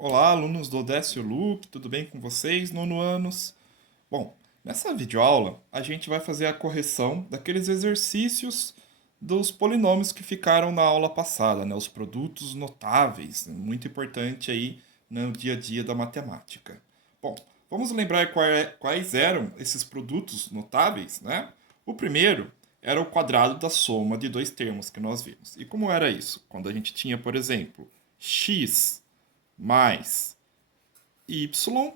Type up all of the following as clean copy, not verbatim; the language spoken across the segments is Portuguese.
Olá, alunos do Odécio Luke, tudo bem com vocês, nono anos? Bom, nessa videoaula a gente vai fazer a correção daqueles exercícios dos polinômios que ficaram na aula passada, né? Os produtos notáveis, muito importante aí no dia a dia da matemática. Bom, vamos lembrar quais eram esses produtos notáveis, né? O primeiro era o quadrado da soma de dois termos que nós vimos. E como era isso? Quando a gente tinha, por exemplo, x mais y,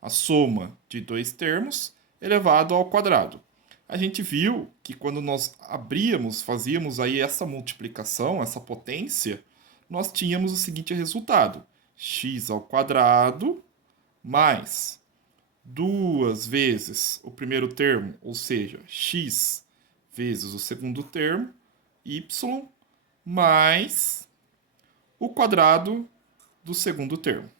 a soma de dois termos, elevado ao quadrado. A gente viu que quando nós fazíamos aí essa multiplicação, essa potência, nós tínhamos o seguinte resultado: x ao quadrado mais duas vezes o primeiro termo, ou seja, x vezes o segundo termo, y, mais o quadrado do segundo termo,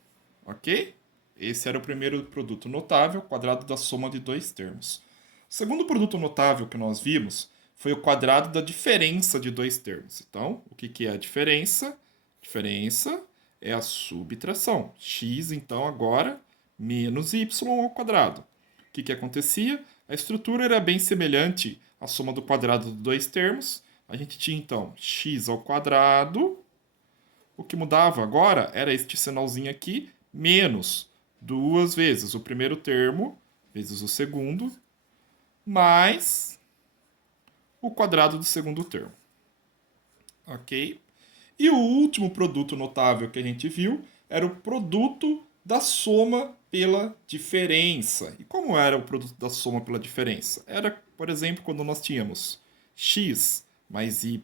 ok? Esse era o primeiro produto notável, quadrado da soma de dois termos. O segundo produto notável que nós vimos foi o quadrado da diferença de dois termos. Então, o que é a diferença? Diferença é a subtração. X, então, agora, menos y ao quadrado. O que acontecia? A estrutura era bem semelhante à soma do quadrado de dois termos. A gente tinha, então, x ao quadrado. O que mudava agora era este sinalzinho aqui, menos duas vezes o primeiro termo, vezes o segundo, mais o quadrado do segundo termo. Ok? E o último produto notável que a gente viu era o produto da soma pela diferença. E como era o produto da soma pela diferença? Era, por exemplo, quando nós tínhamos x mais y,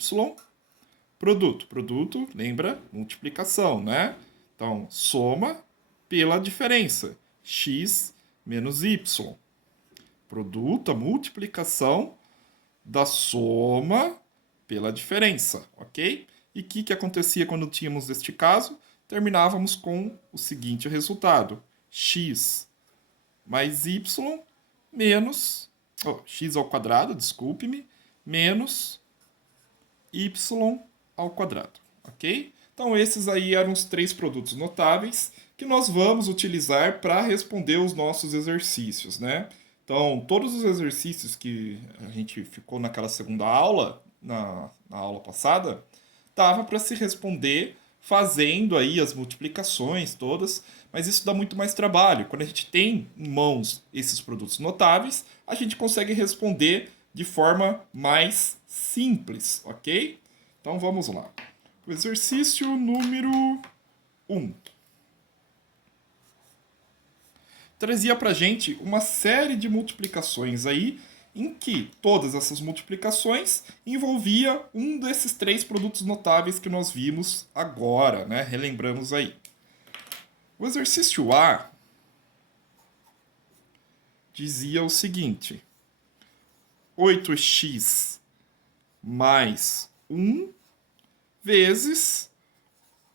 produto, lembra? Multiplicação, né? Então, soma pela diferença. X menos Y. Produto, a multiplicação da soma pela diferença, ok? E o que acontecia quando tínhamos este caso? Terminávamos com o seguinte resultado: x mais y menos... x ao quadrado, desculpe-me, menos y ao quadrado, ok? Então esses aí eram os três produtos notáveis que nós vamos utilizar para responder os nossos exercícios, né? Então todos os exercícios que a gente ficou naquela segunda aula, na aula passada, dava para se responder fazendo aí as multiplicações todas, mas isso dá muito mais trabalho. Quando a gente tem em mãos esses produtos notáveis, a gente consegue responder de forma mais simples, ok? Então vamos lá. O exercício número 1 trazia para gente uma série de multiplicações aí, em que todas essas multiplicações envolvia um desses três produtos notáveis que nós vimos agora, né? Relembramos aí. O exercício A dizia o seguinte: 8x mais 1 vezes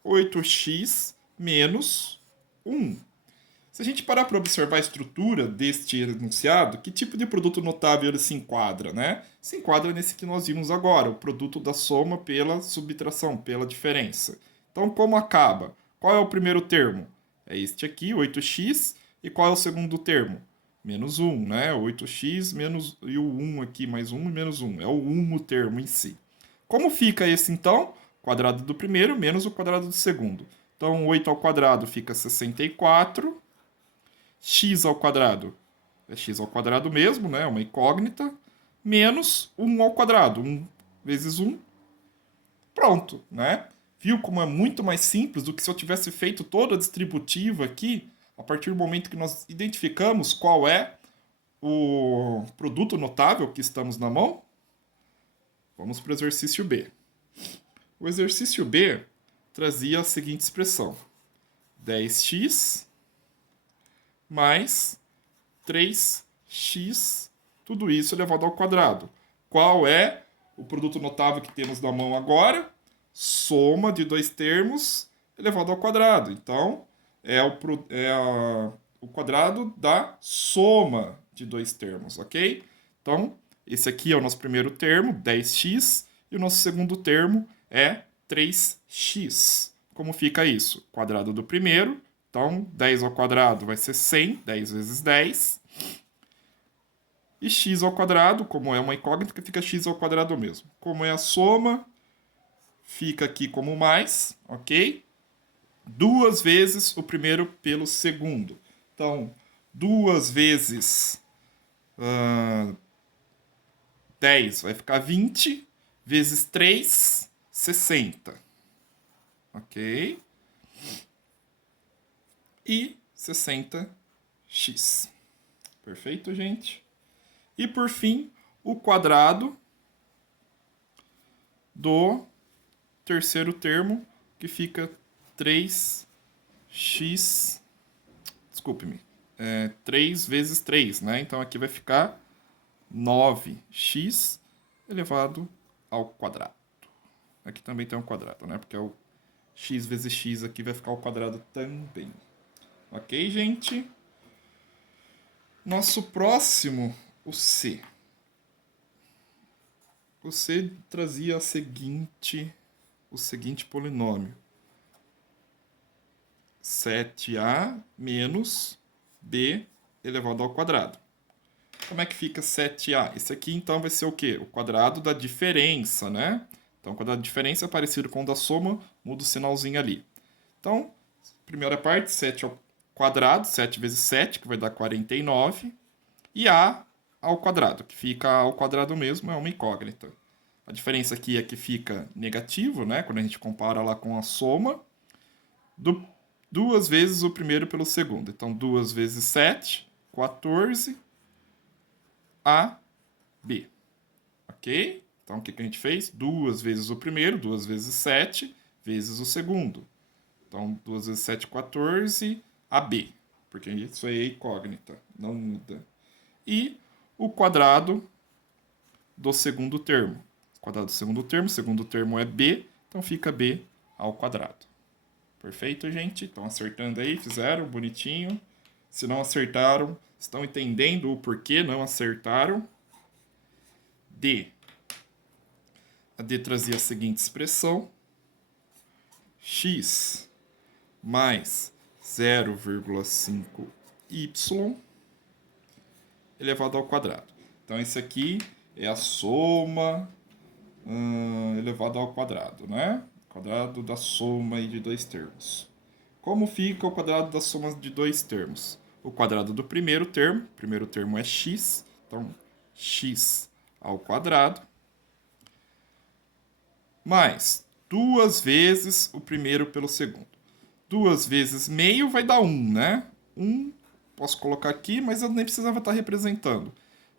8x menos 1. Se a gente parar para observar a estrutura deste enunciado, que tipo de produto notável ele se enquadra, né? Se enquadra nesse que nós vimos agora, o produto da soma pela subtração, pela diferença. Então, como acaba? Qual é o primeiro termo? É este aqui, 8x, e qual é o segundo termo? Menos 1, né? 8x menos e o 1 aqui, mais 1 e menos 1. É o 1 o termo em si. Como fica esse então? Quadrado do primeiro menos o quadrado do segundo. Então, 8 ao quadrado fica 64. X ao quadrado é x ao quadrado mesmo, né? Uma incógnita. Menos 1 ao quadrado. 1 vezes 1. Pronto, né? Viu como é muito mais simples do que se eu tivesse feito toda a distributiva aqui, a partir do momento que nós identificamos qual é o produto notável que estamos na mão? Vamos para o exercício B. O exercício B trazia a seguinte expressão: 10x mais 3x, tudo isso elevado ao quadrado. Qual é o produto notável que temos na mão agora? Soma de dois termos elevado ao quadrado. Então, o quadrado da soma de dois termos, ok? Então, esse aqui é o nosso primeiro termo, 10x, e o nosso segundo termo é 3x. Como fica isso? Quadrado do primeiro Então, 10 ao quadrado vai ser 100, 10 vezes 10. E x ao quadrado, como é uma incógnita, fica x ao quadrado mesmo. Como é a soma, fica aqui como mais, ok? 2 vezes o primeiro pelo segundo. Então, 2 vezes 10 vai ficar 20, vezes 3, 60. Ok? E 60x. Perfeito, gente? E por fim, o quadrado do terceiro termo, que fica 3x. Desculpe-me. 3 vezes 3, né? Então aqui vai ficar 9x elevado ao quadrado. Aqui também tem um quadrado, né? Porque é o x vezes x aqui vai ficar ao quadrado também. Ok, gente? Nosso próximo, o C. O C trazia o seguinte polinômio. 7a menos b elevado ao quadrado. Como é que fica 7a? Esse aqui, então, vai ser o quê? O quadrado da diferença, né? Então, o quadrado da diferença é parecido com o da soma, muda o sinalzinho ali. Então, primeira parte, 7 ao quadrado, 7 vezes 7, que vai dar 49. E a ao quadrado, que fica ao quadrado mesmo, é uma incógnita. A diferença aqui é que fica negativo, né? Quando a gente compara lá com a soma. 2 vezes o primeiro pelo segundo. Então, 2 vezes 7, 14. A, B. Ok? Então, o que a gente fez? 2 vezes o primeiro, 2 vezes 7, vezes o segundo. Então, 2 vezes 7, 14, AB. Porque isso aí é incógnita, não muda. E o quadrado do segundo termo. Quadrado do segundo termo é B, então fica B ao quadrado. Perfeito, gente? Estão acertando aí? Fizeram? Bonitinho. Se não acertaram, estão entendendo o porquê não acertaram? D. A D trazia a seguinte expressão: x mais 0,5y elevado ao quadrado. Então, esse aqui é a soma elevado ao quadrado, né? Quadrado da soma de dois termos. Como fica o quadrado da soma de dois termos? O quadrado do primeiro termo é x, então x ao quadrado, mais 2 vezes o primeiro pelo segundo. 2 vezes meio vai dar 1, né? 1 posso colocar aqui, mas eu nem precisava estar representando.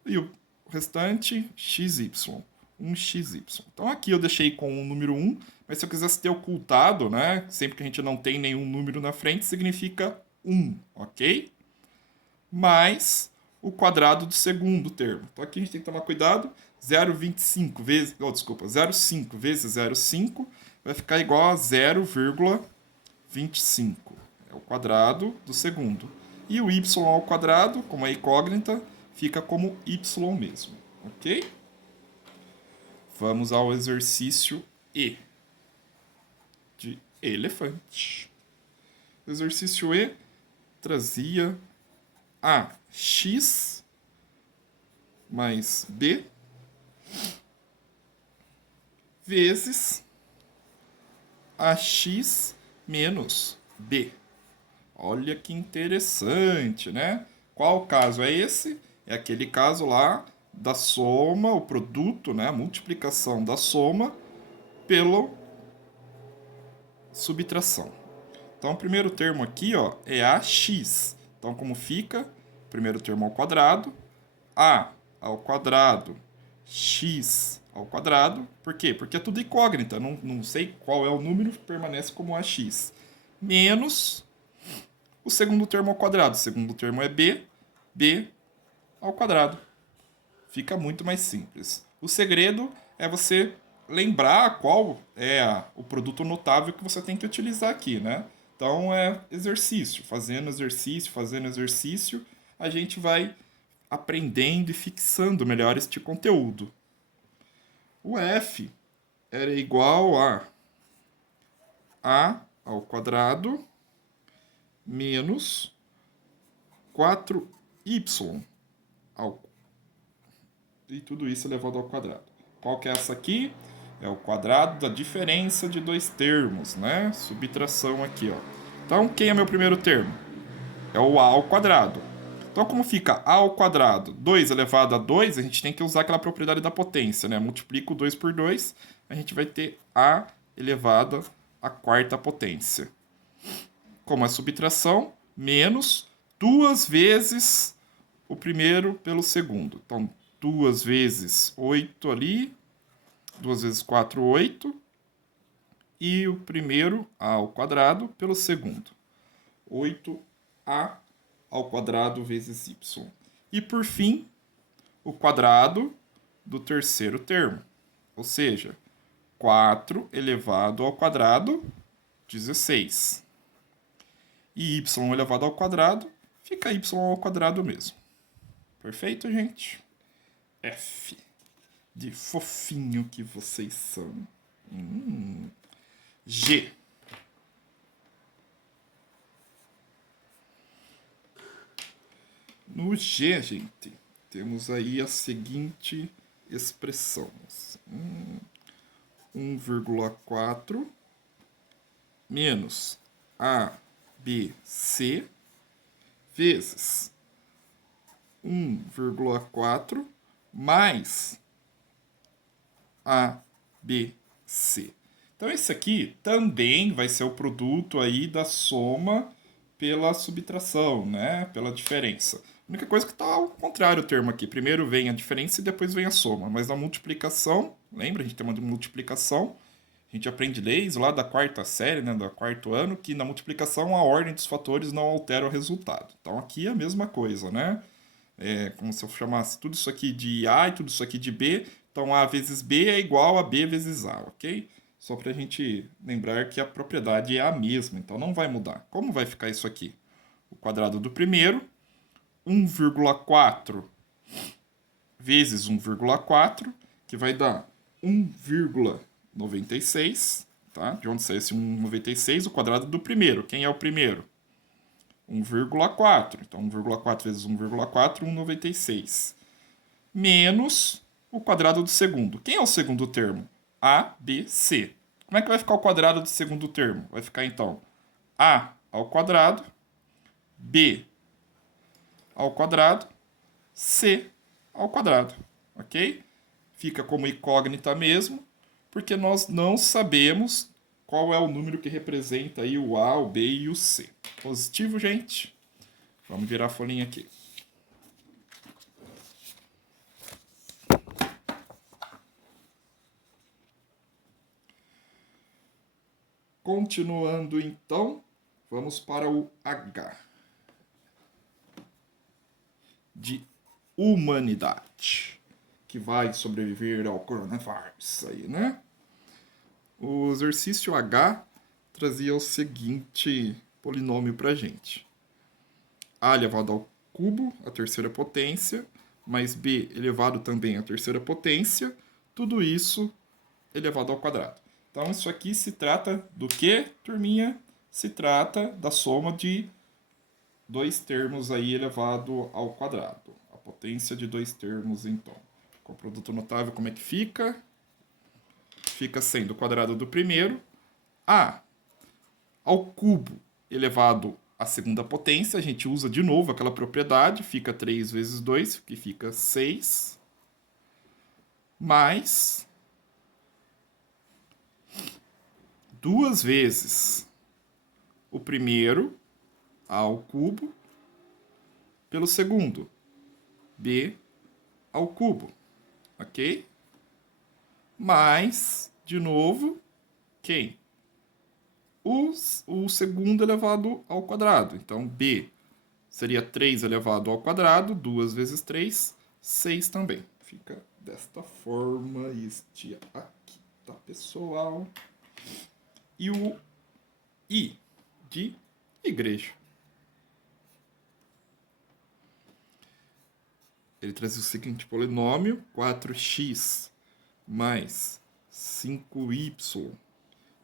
E o restante, xy. 1xy. Então aqui eu deixei com o número 1, mas se eu quisesse ter ocultado, né? Sempre que a gente não tem nenhum número na frente, significa 1, ok? Mais o quadrado do segundo termo. Então aqui a gente tem que tomar cuidado. 0,25 vezes, 0,5 vezes 0,5 vai ficar igual a 0,25. É o quadrado do segundo. E o y ao quadrado, como é incógnita, fica como y mesmo, ok? Vamos ao exercício E, de elefante. O exercício E trazia a x mais b vezes ax menos b. Olha que interessante, né? Qual caso é esse? É aquele caso lá da soma, o produto, né? A multiplicação da soma pela subtração. Então, o primeiro termo aqui, ó, é ax. Então, como fica? Primeiro termo ao quadrado, a ao quadrado, x ao quadrado. Por quê? Porque é tudo incógnita. Não sei qual é o número, permanece como ax. Menos o segundo termo ao quadrado. O segundo termo é b, b ao quadrado. Fica muito mais simples. O segredo é você lembrar qual é o produto notável que você tem que utilizar aqui, né? Então é exercício, fazendo exercício, a gente vai aprendendo e fixando melhor este conteúdo. O f era igual a ao quadrado menos 4y ao... e tudo isso elevado ao quadrado. Qual que é essa aqui? É o quadrado da diferença de dois termos, né? Subtração aqui, ó. Então, quem é meu primeiro termo? É o a ao quadrado. Então, como fica a ao quadrado 2 elevado a 2, a gente tem que usar aquela propriedade da potência, né? Multiplica o 2 por 2, a gente vai ter a elevado à quarta potência. Como é subtração, menos 2 vezes o primeiro pelo segundo. Então, 2 vezes 8 ali, 2 vezes 4, 8. E o primeiro a ao quadrado pelo segundo. 8a ao quadrado vezes y. E por fim, o quadrado do terceiro termo. Ou seja, 4 elevado ao quadrado, 16. E y elevado ao quadrado, fica y ao quadrado mesmo. Perfeito, gente? F. De fofinho que vocês são. G. No G, gente, temos aí a seguinte expressão. 1,4 menos ABC vezes 1,4 mais ABC. Então, esse aqui também vai ser o produto aí da soma pela subtração, né? Pela diferença. A única coisa que está ao contrário o termo aqui. Primeiro vem a diferença e depois vem a soma. Mas na multiplicação, lembra? A gente tem uma multiplicação. A gente aprende leis lá da quarta série, né? Do quarto ano, que na multiplicação a ordem dos fatores não altera o resultado. Então aqui é a mesma coisa, né? É como se eu chamasse tudo isso aqui de A e tudo isso aqui de B. Então A vezes B é igual a B vezes A, ok? Só para a gente lembrar que a propriedade é a mesma, então não vai mudar. Como vai ficar isso aqui? O quadrado do primeiro, 1,4 vezes 1,4, que vai dar 1,96, tá? De onde sai esse 1,96? O quadrado do primeiro. Quem é o primeiro? 1,4. Então, 1,4 vezes 1,4, 1,96. Menos o quadrado do segundo. Quem é o segundo termo? A, B, C. Como é que vai ficar o quadrado do segundo termo? Vai ficar, então, A ao quadrado, B ao quadrado, C ao quadrado, ok? Fica como incógnita mesmo, porque nós não sabemos qual é o número que representa aí o A, o B e o C. Positivo, gente? Vamos virar a folhinha aqui. Continuando, então, vamos para o H. De humanidade. Que vai sobreviver ao coronavírus aí, né? O exercício H trazia o seguinte polinômio pra gente. A elevado ao cubo, a terceira potência, mais B elevado também à terceira potência, tudo isso elevado ao quadrado. Então, isso aqui se trata do que, turminha? Se trata da soma de dois termos aí elevado ao quadrado. A potência de dois termos, então. Com o produto notável, como é que fica? Fica sendo o quadrado do primeiro, A ao cubo elevado à segunda potência. A gente usa de novo aquela propriedade, fica 3 vezes 2, que fica 6, mais 2 vezes o primeiro, A ao cubo, pelo segundo, B ao cubo, ok? Mais, de novo, quem? O segundo elevado ao quadrado. Então, B seria 3 elevado ao quadrado, 2 vezes 3, 6 também. Fica desta forma este aqui, tá, pessoal? E o I de igreja. Ele traz o seguinte polinômio, 4x mais 5y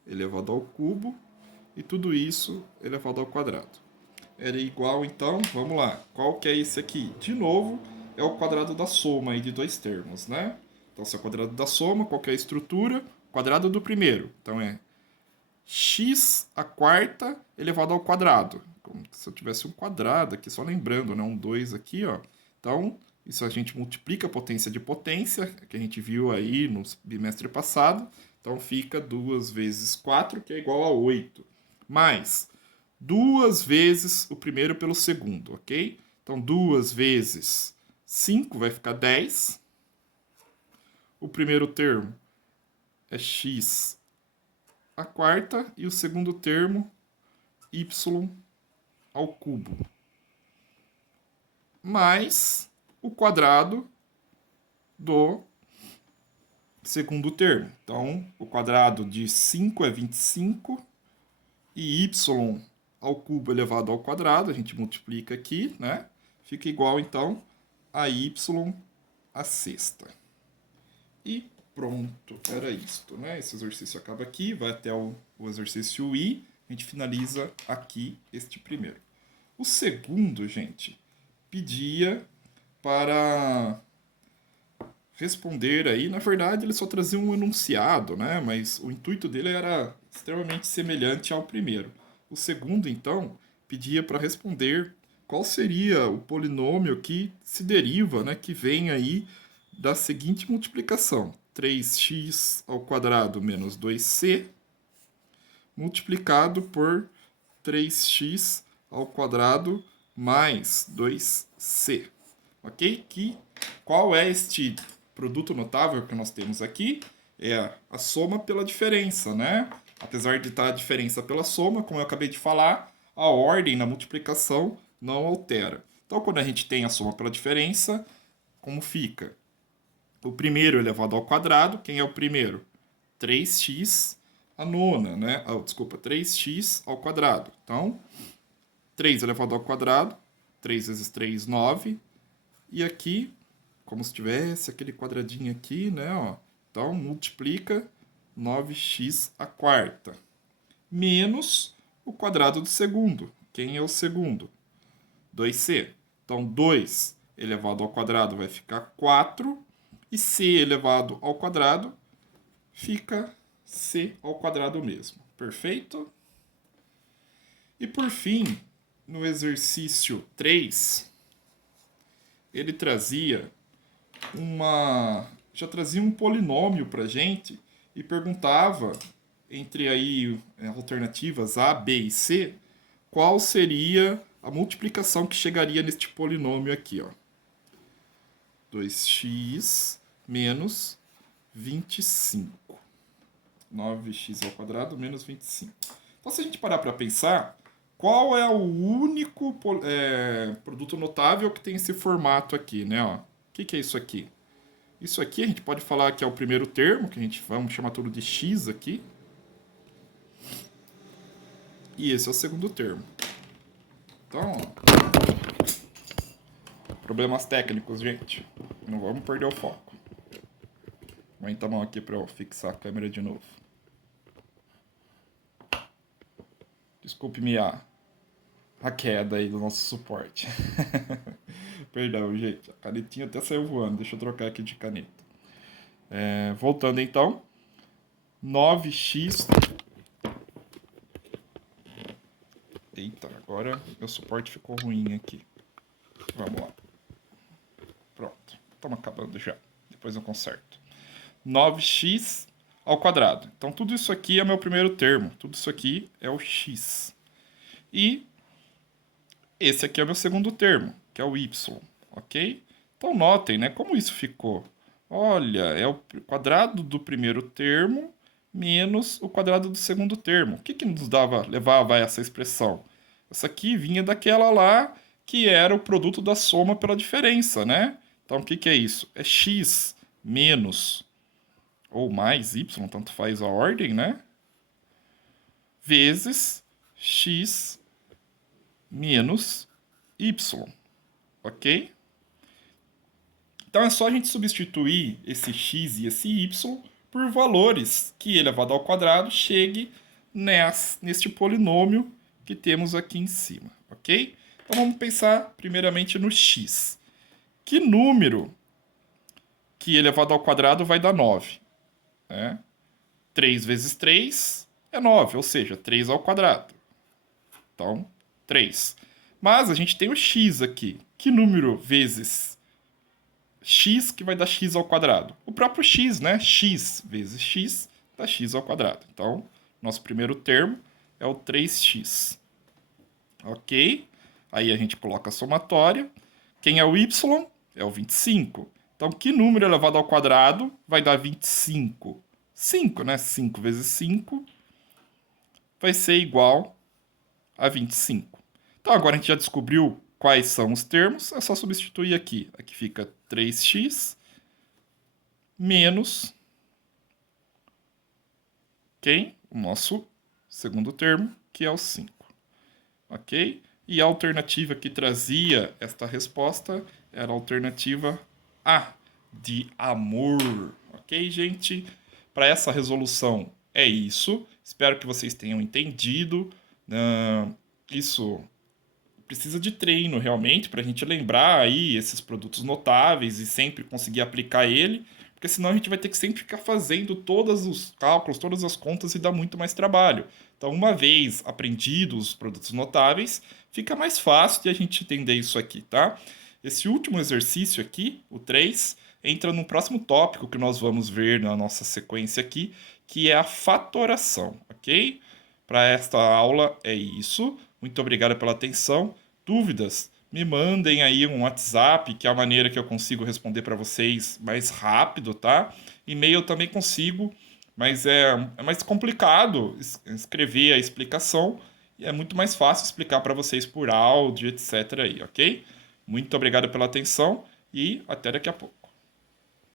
elevado ao cubo, e tudo isso elevado ao quadrado. era igual, então, vamos lá. Qual que é esse aqui? De novo, é o quadrado da soma aí de dois termos, né? Então, se é o quadrado da soma, qual que é a estrutura? Quadrado do primeiro. Então, é x a quarta elevado ao quadrado. Como se eu tivesse um quadrado aqui, só lembrando, né? Um 2 aqui, ó. Então, isso a gente multiplica a potência de potência, que a gente viu aí no bimestre passado. Então, fica 2 vezes 4, que é igual a 8. Mais 2 vezes o primeiro pelo segundo, ok? Então, 2 vezes 5 vai ficar 10. O primeiro termo é x a quarta e o segundo termo y ao cubo, mais o quadrado do segundo termo. Então, o quadrado de 5 é 25 e y ao cubo elevado ao quadrado, a gente multiplica aqui, né? Fica igual, então, a y à sexta. E pronto, era isto, né? Esse exercício acaba aqui, vai até o exercício I, a gente finaliza aqui este primeiro. O segundo, gente, pedia para responder aí, na verdade ele só trazia um enunciado, né? Mas o intuito dele era extremamente semelhante ao primeiro. O segundo, então, pedia para responder qual seria o polinômio que se deriva, né, que vem aí da seguinte multiplicação: 3x ao quadrado menos 2c multiplicado por 3x ao quadrado mais 2c. Ok? Qual é este produto notável que nós temos aqui? É a soma pela diferença, né? Apesar de estar a diferença pela soma, como eu acabei de falar, a ordem na multiplicação não altera. Então, quando a gente tem a soma pela diferença, como fica? O primeiro elevado ao quadrado, quem é o primeiro? 3x a nona, né? Desculpa, 3x ao quadrado. Então, 3 elevado ao quadrado, 3 vezes 3, 9. E aqui, como se tivesse aquele quadradinho aqui, né? Ó. Então, multiplica 9x a quarta. Menos o quadrado do segundo. Quem é o segundo? 2c. Então, 2 elevado ao quadrado vai ficar 4. E c elevado ao quadrado fica c ao quadrado mesmo. Perfeito? E por fim, no exercício 3, ele já trazia um polinômio para gente e perguntava, entre aí alternativas A, B e C, qual seria a multiplicação que chegaria neste polinômio aqui, ó. 2x menos 25. 9x ao quadrado menos 25. Então, se a gente parar para pensar, qual é o único produto notável que tem esse formato aqui, né? Ó, o que é isso aqui? Isso aqui a gente pode falar que é o primeiro termo, que a gente vamos chamar tudo de x aqui. E esse é o segundo termo. Então, ó, problemas técnicos, gente. Não vamos perder o foco. Aguenta a mão aqui para eu fixar a câmera de novo. Desculpe-me a queda aí do nosso suporte. Perdão, gente. A canetinha até saiu voando. Deixa eu trocar aqui de caneta. Voltando então. 9x. Eita, agora meu suporte ficou ruim aqui. Vamos lá. Pronto. Estamos acabando já. Depois eu conserto. 9x ao quadrado. Então tudo isso aqui é meu primeiro termo. Tudo isso aqui é o x. E esse aqui é o meu segundo termo, que é o y, ok? Então notem, né, como isso ficou. Olha, é o quadrado do primeiro termo menos o quadrado do segundo termo. O que nos levava a essa expressão? Essa aqui vinha daquela lá que era o produto da soma pela diferença, né? Então o que é isso? É x menos ou mais y, tanto faz a ordem, né? Vezes x menos y, ok? Então é só a gente substituir esse x e esse y por valores que elevado ao quadrado chegue neste polinômio que temos aqui em cima, ok? ok? Então vamos pensar primeiramente no x. Que número que elevado ao quadrado vai dar 9? Né? 3 vezes 3 é 9, ou seja, 3 ao quadrado. Então, 3. Mas a gente tem o x aqui. Que número vezes x que vai dar x ao quadrado? O próprio x, né? X vezes x dá x ao quadrado. Então, nosso primeiro termo é o 3x. Ok? Aí a gente coloca a somatória. Quem é o y? É o 25. Então, que número elevado ao quadrado vai dar 25? 5, né? 5 vezes 5 vai ser igual a 25. Então, agora a gente já descobriu quais são os termos, é só substituir aqui. Aqui fica 3x menos quem? O nosso segundo termo, que é o 5. Ok? E a alternativa que trazia esta resposta era a alternativa A, de amor. Ok, gente? Para essa resolução é isso. Espero que vocês tenham entendido. Isso precisa de treino realmente para a gente lembrar aí esses produtos notáveis e sempre conseguir aplicar ele, porque senão a gente vai ter que sempre ficar fazendo todos os cálculos, todas as contas e dá muito mais trabalho. Então, uma vez aprendidos os produtos notáveis, fica mais fácil de a gente entender isso aqui, tá? Esse último exercício aqui, o 3, entra no próximo tópico que nós vamos ver na nossa sequência aqui, que é a fatoração, ok? Para esta aula é isso. Muito obrigado pela atenção. Dúvidas? Me mandem aí um WhatsApp, que é a maneira que eu consigo responder para vocês mais rápido, tá? E-mail eu também consigo, mas é mais complicado escrever a explicação e é muito mais fácil explicar para vocês por áudio, etc. aí, ok? Muito obrigado pela atenção e até daqui a pouco.